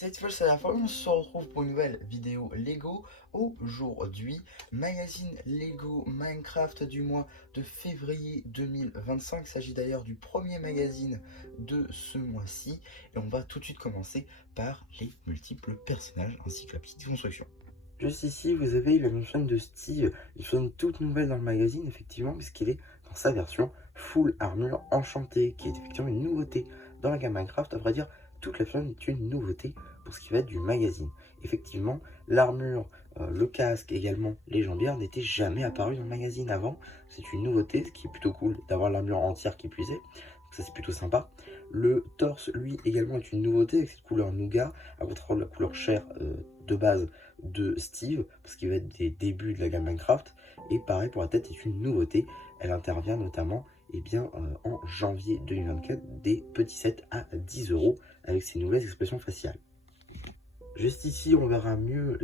Cette fois, c'est la fois où on se retrouve pour une nouvelle vidéo Lego. Aujourd'hui, magazine Lego Minecraft du mois de février 2025. Il s'agit d'ailleurs du premier magazine de ce mois-ci. Et on va tout de suite commencer par les multiples personnages ainsi que la petite construction. Juste ici, vous avez la mention de Steve, une chaîne toute nouvelle dans le magazine, effectivement, puisqu'il est dans sa version full armure enchantée, qui est effectivement une nouveauté dans la gamme Minecraft. À vrai dire, toute la chaîne est une nouveauté pour ce qui va être du magazine. Effectivement, l'armure, le casque, également les jambières n'étaient jamais apparus dans le magazine avant. C'est une nouveauté, ce qui est plutôt cool d'avoir l'armure entière qui puisait. Donc ça, c'est plutôt sympa. Le torse, lui, également est une nouveauté avec cette couleur nougat, à contrario de la couleur chair de base de Steve, parce qu'il va être des débuts de la gamme Minecraft. Et pareil pour la tête, c'est une nouveauté. Elle intervient notamment en janvier 2024, des petits sets à 10 € avec ses nouvelles expressions faciales. Juste ici, on verra mieux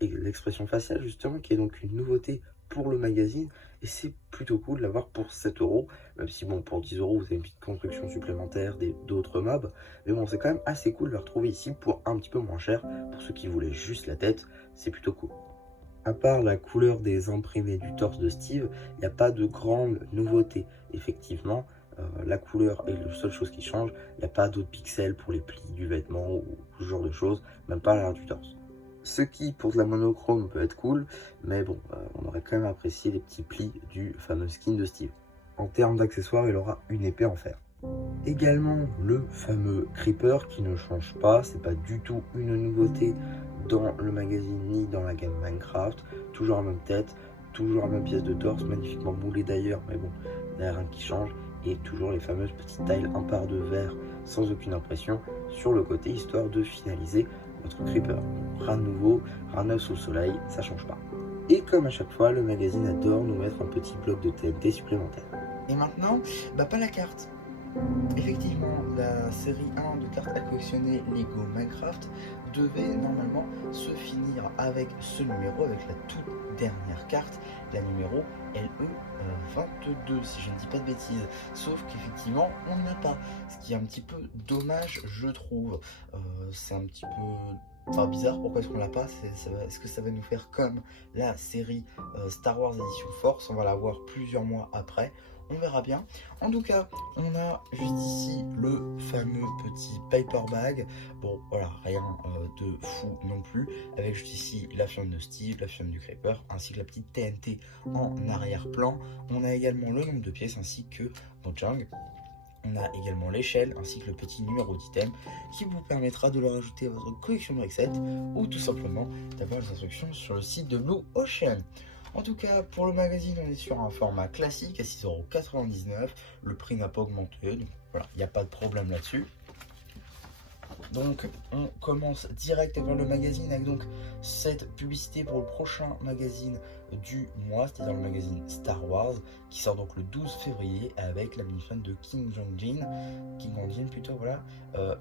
l'expression faciale, justement, qui est donc une nouveauté pour le magazine. Et c'est plutôt cool de l'avoir pour 7 €, même si, bon, pour 10 € vous avez une petite construction supplémentaire, d'autres mobs. Mais bon, c'est quand même assez cool de le retrouver ici pour un petit peu moins cher. Pour ceux qui voulaient juste la tête, c'est plutôt cool. À part la couleur des imprimés du torse de Steve, il n'y a pas de grande nouveauté. Effectivement, la couleur est la seule chose qui change. Il n'y a pas d'autres pixels pour les plis du vêtement ou ce genre de choses, même pas à l'arrière du torse. Ce qui, pour de la monochrome, peut être cool, mais bon, on aurait quand même apprécié les petits plis du fameux skin de Steve. En termes d'accessoires, il aura une épée en fer. Également le fameux Creeper qui ne change pas, c'est pas du tout une nouveauté dans le magazine ni dans la gamme Minecraft. Toujours la même tête, toujours la même pièce de torse, magnifiquement moulée d'ailleurs, mais bon, il n'y a rien qui change. Et toujours les fameuses petites tiles un par de verre sans aucune impression sur le côté, histoire de finaliser notre Creeper. Rien de nouveau, rien de neuf sous le soleil, ça change pas. Et comme à chaque fois, le magazine adore nous mettre un petit bloc de TNT supplémentaire. Et maintenant, pas la carte. Effectivement, la série 1 de cartes à collectionner Lego Minecraft devait normalement se finir avec ce numéro, avec la toute dernière carte, la numéro LE22, si je ne dis pas de bêtises. Sauf qu'effectivement, on n'a pas, ce qui est un petit peu dommage, je trouve. C'est un petit peu bizarre, pourquoi est-ce qu'on l'a pas? Est-ce que ça va nous faire comme la série Star Wars Edition Force? On va la voir plusieurs mois après. On verra bien. En tout cas, on a juste ici le fameux petit paper bag. Bon, voilà, rien de fou non plus. Avec juste ici la fiole de Steve, la fiole du Creeper, ainsi que la petite TNT en arrière-plan. On a également le nombre de pièces, ainsi que Mojang. On a également l'échelle, ainsi que le petit numéro d'item, qui vous permettra de le rajouter à votre collection de Rexet, ou tout simplement d'avoir les instructions sur le site de Blue Ocean. En tout cas, pour le magazine, on est sur un format classique à 6,99 €. Le prix n'a pas augmenté, donc voilà, il n'y a pas de problème là-dessus. Donc, on commence direct à voir le magazine avec donc cette publicité pour le prochain magazine du mois, c'est-à-dire le magazine Star Wars, qui sort donc le 12 février avec la mini-fan de King Jong-un plutôt, voilà.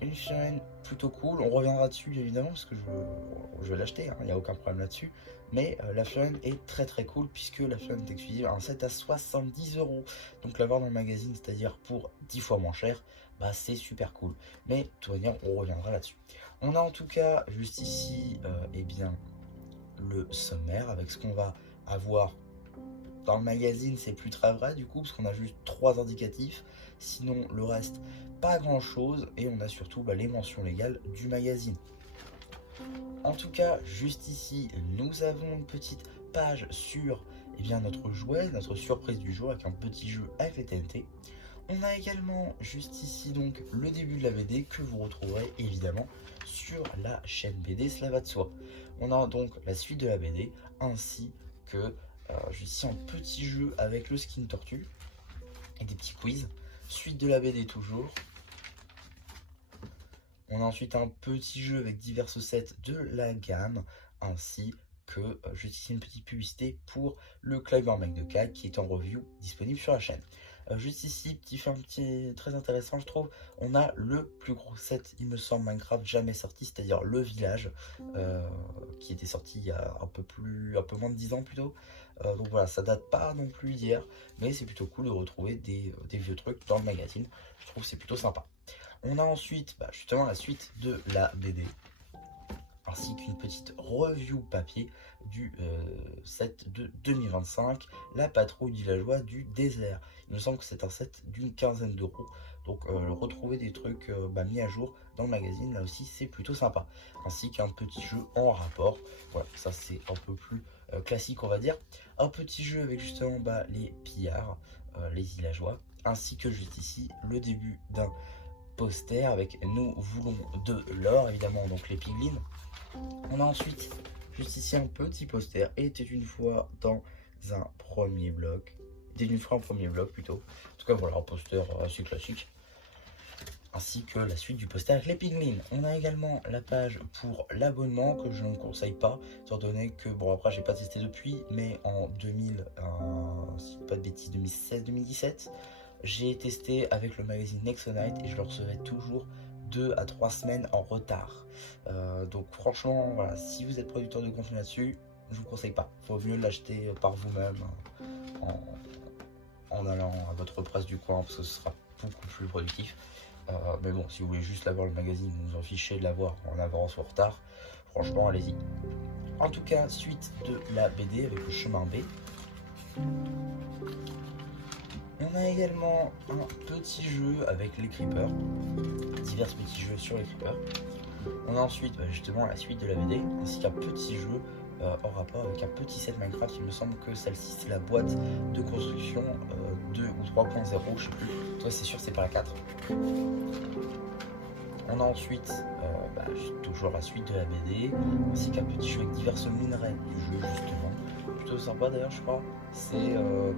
Une chaîne plutôt cool, on reviendra dessus évidemment parce que je vais l'acheter, il n'y a aucun problème là-dessus. Mais la Fiorine est très très cool puisque la Fiorine est exclusive à un set à 70 €. Donc l'avoir dans le magazine, c'est-à-dire pour 10 fois moins cher, c'est super cool. Mais de toute manière, on reviendra là-dessus. On a en tout cas juste ici le sommaire avec ce qu'on va avoir dans le magazine. C'est plus très vrai du coup parce qu'on a juste 3 indicatifs. Sinon le reste, pas grand chose. Et on a surtout les mentions légales du magazine. En tout cas, juste ici, nous avons une petite page sur notre jouet, notre surprise du jour avec un petit jeu avec les TNT. On a également juste ici donc le début de la BD que vous retrouverez évidemment sur la chaîne BD, cela va de soi. On a donc la suite de la BD ainsi que juste ici un petit jeu avec le skin tortue et des petits quiz. Suite de la BD toujours. On a ensuite un petit jeu avec divers sets de la gamme, ainsi que juste ici une petite publicité pour le Clevermake de Kag qui est en review disponible sur la chaîne. Juste ici, petit très intéressant je trouve, on a le plus gros set, il me semble, Minecraft jamais sorti, c'est-à-dire le village, qui était sorti il y a un peu moins de 10 ans plutôt. Donc voilà, ça date pas non plus d'hier, mais c'est plutôt cool de retrouver des vieux trucs dans le magazine, je trouve que c'est plutôt sympa. On a ensuite justement la suite de la BD. ainsi qu'une petite review papier du set de 2025, La Patrouille villageois du désert. Il me semble que c'est un set d'une quinzaine d'euros, donc retrouver des trucs mis à jour dans le magazine, là aussi c'est plutôt sympa, ainsi qu'un petit jeu en rapport. Voilà, ça c'est un peu plus classique on va dire. Un petit jeu avec justement les pillards, les villageois, ainsi que juste ici le début d'un poster avec Nous voulons de l'or, évidemment, donc les piglins. On a ensuite juste ici un petit poster, était une fois dans un premier bloc. Était une fois un premier bloc plutôt. En tout cas voilà, un poster assez classique. Ainsi que la suite du poster avec les piglins. On a également la page pour l'abonnement que je ne conseille pas, étant donné que, bon après j'ai pas testé depuis, mais en 2000, si pas de bêtises, 2016-2017, j'ai testé avec le magazine Nexonite et je le recevais toujours 2 à 3 semaines en retard. Donc franchement, voilà, si vous êtes producteur de contenu là-dessus, je vous conseille pas. Il faut mieux l'acheter par vous-même en allant à votre presse du coin parce que ce sera beaucoup plus productif. Mais bon, si vous voulez juste l'avoir le magazine, vous en fichez de l'avoir en avance ou en retard, franchement, allez-y. En tout cas, suite de la BD avec le chemin B. On a également un petit jeu avec les creepers, divers petits jeux sur les creepers. On a ensuite justement la suite de la BD, ainsi qu'un petit jeu en rapport avec un petit set Minecraft. Il me semble que celle-ci c'est la boîte de construction 2 ou 3.0, je sais plus. Toi c'est sûr c'est pas la 4. On a ensuite toujours la suite de la BD, ainsi qu'un petit jeu avec divers minerais du jeu justement. Plutôt sympa d'ailleurs je crois. C'est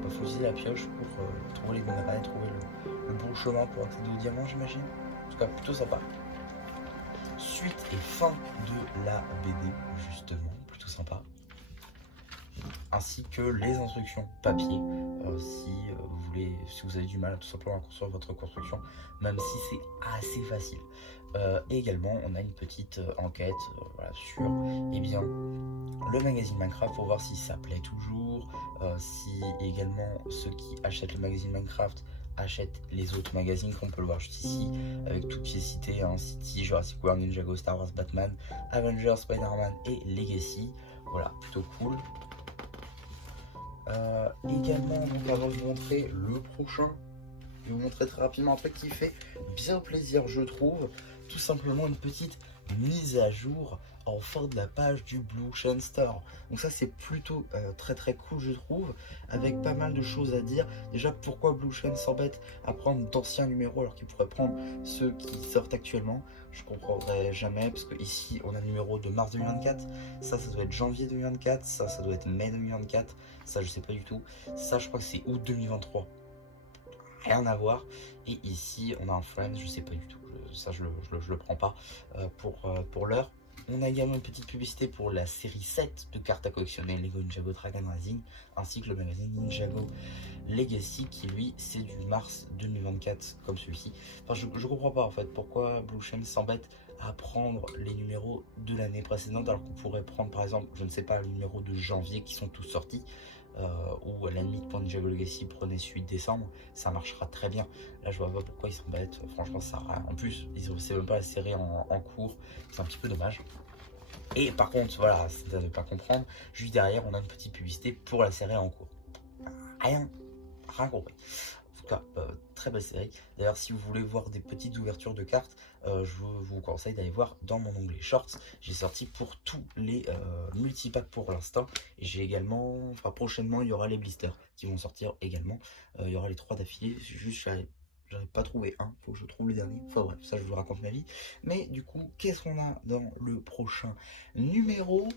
faut utiliser la pioche pour trouver les minerais, trouver le bon chemin pour accéder au diamant j'imagine. En tout cas plutôt sympa. Suite et fin de la BD justement, plutôt sympa. Ainsi que les instructions papier si vous avez du mal à tout simplement à construire votre construction, même si c'est assez facile. Et également on a une petite enquête sur le magazine Minecraft pour voir si ça plaît toujours, si également ceux qui achètent le magazine Minecraft achètent les autres magazines, qu'on peut le voir juste ici avec toutes pièces citées, City, Jurassic World, Ninjago, Star Wars, Batman, Avengers, Spider-Man et Legacy. Voilà, plutôt cool. Également, donc avant de vous montrer le prochain, je vais vous montrer très rapidement un truc qui fait bien plaisir, je trouve. Tout simplement une petite mise à jour en fin de la page du Blue Ocean Store. Donc ça c'est plutôt très très cool je trouve, avec pas mal de choses à dire. Déjà pourquoi Blue Ocean s'embête à prendre d'anciens numéros alors qu'il pourrait prendre ceux qui sortent actuellement. Je comprendrai jamais parce que ici on a le numéro de mars 2024, ça doit être janvier 2024, ça doit être mai 2024, ça je sais pas du tout, ça je crois que c'est août 2023, rien à voir. Et ici on a un Friends, je sais pas du tout, ça je le prends pas pour l'heure. On a également une petite publicité pour la série 7 de cartes à collectionner Lego Ninjago Dragon Rising, ainsi que le magazine Ninjago Legacy qui lui c'est du mars 2024 comme celui-ci. Enfin je comprends pas en fait pourquoi Blue Ocean s'embête à prendre les numéros de l'année précédente alors qu'on pourrait prendre par exemple, je ne sais pas, le numéro de janvier qui sont tous sortis. Ou à la limite pour Ninjago Legacy prenez celui de décembre, ça marchera très bien. Là je vois pas pourquoi ils s'embêtent, franchement ça en plus c'est même pas la série en cours, c'est un petit peu dommage. Et par contre voilà, c'est à ne pas comprendre, juste derrière on a une petite publicité pour la série en cours. Rien compris. En tout cas, très belle série. D'ailleurs, si vous voulez voir des petites ouvertures de cartes, je vous conseille d'aller voir dans mon onglet Shorts. J'ai sorti pour tous les multipacks pour l'instant. Et j'ai également, prochainement, il y aura les blisters qui vont sortir également. Il y aura les 3 d'affilée. Juste, j'avais pas trouvé un. Faut que je trouve le dernier. Enfin bref, ça je vous raconte ma vie. Mais du coup, qu'est-ce qu'on a dans le prochain numéro ?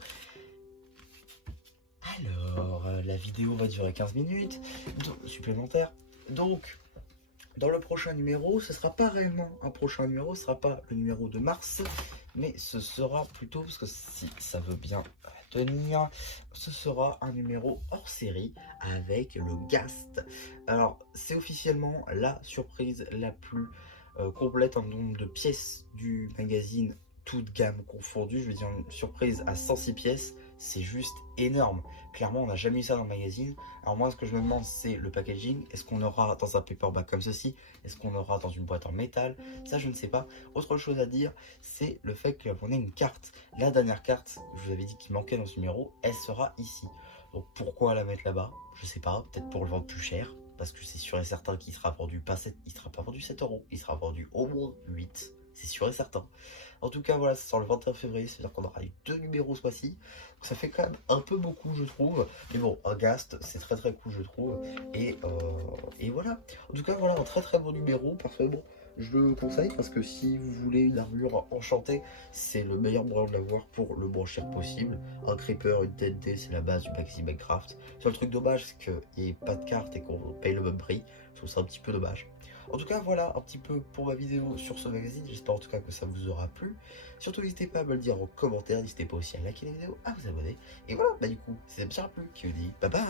Alors, la vidéo va durer 15 minutes supplémentaires. Donc, dans le prochain numéro, ce sera pas réellement un prochain numéro, ce sera pas le numéro de mars, mais ce sera plutôt, parce que si ça veut bien tenir, ce sera un numéro hors série avec le Ghast. Alors, c'est officiellement la surprise la plus complète en nombre de pièces du magazine, toute gamme confondue. Je veux dire, une surprise à 106 pièces, c'est juste énorme. Clairement, on n'a jamais eu ça dans le magazine. Alors moi, ce que je me demande, c'est le packaging. Est-ce qu'on aura dans un paperback comme ceci? Est-ce qu'on aura dans une boîte en métal? Ça, je ne sais pas. Autre chose à dire, c'est le fait qu'on ait une carte. La dernière carte, je vous avais dit qu'il manquait dans ce numéro, elle sera ici. Donc pourquoi la mettre là-bas? Je sais pas, peut-être pour le vendre plus cher. Parce que c'est sûr et certain qu'il sera vendu pas 7, il sera pas vendu 7 euros, il sera vendu au moins 8, c'est sûr et certain. En tout cas, voilà, ça sort le 21 février, c'est-à-dire qu'on aura eu 2 numéros ce mois-ci. Ça fait quand même un peu beaucoup, je trouve. Mais bon, un Gast, c'est très très cool, je trouve. Et voilà. En tout cas, voilà, un très très bon numéro. Personnellement, je le conseille parce que si vous voulez une armure enchantée, c'est le meilleur moyen de l'avoir pour le moins cher possible. Un Creeper, une TNT, c'est la base du magazine Minecraft. Seul truc dommage, c'est qu'il n'y ait pas de carte et qu'on paye le même prix. Je trouve ça un petit peu dommage. En tout cas, voilà un petit peu pour ma vidéo sur ce magazine. J'espère en tout cas que ça vous aura plu. Surtout, n'hésitez pas à me le dire en commentaire. N'hésitez pas aussi à liker la vidéo, à vous abonner. Et voilà, bah du coup, c'est bien plus qui vous dit bye bye.